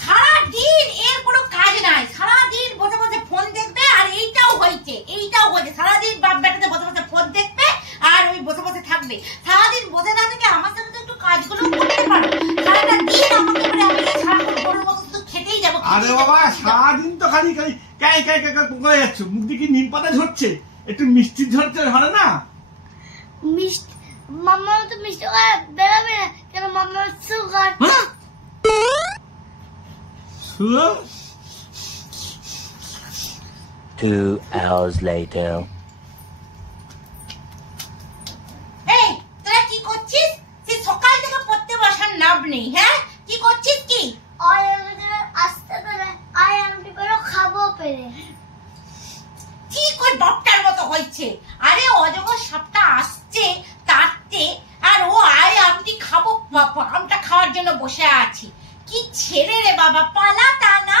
সারাদিন এর কোনো কাজ নাই, সারাদিন বসে বসে ফোন দেখবে। আর এইটাও হয়েছে সারাদিন বাপ বেটাতে বসে বসে ফোন দেখবে আর ওই বসে বসে থাকবে। সারাদিন বসে না থেকে আমার সাথে একটু কাজগুলো করতে পারো। সারাটা দিন আমাকে বলে আমি সারাক্ষণ গরুর মতো শুধু খেতেই যাবো। আরে বাবা সারাদিন তো খালি খালি ক্যাই ক্যাই ক্যাই করে যাচ্ছ, মুখ দিয়ে কি নিম পাতা ঝরছে? একটু মিষ্টি ঝরছে, ধরে না? মিষ্টি মাম্মা তো মিষ্টি বেরোবে না কেন? মাম্মার সুগার। সুগার? 2 hours later. এই তোরা কি করছিস? সে সকাল থেকে পড়তে বসার নাম নেই। হ্যাঁ কি করছিস? কি আসতে পেরে আই আমটি করে খাবো পেরে ঠিক ওই বাপটার মতো হয়েছে। আরে অজগর সাপটা আসছে তাড়তে আর ও আয় আমটি খাবো, আমটা খাওয়ার জন্য বসে আছি। কি ছেলে রে বাবা, পালা তা না।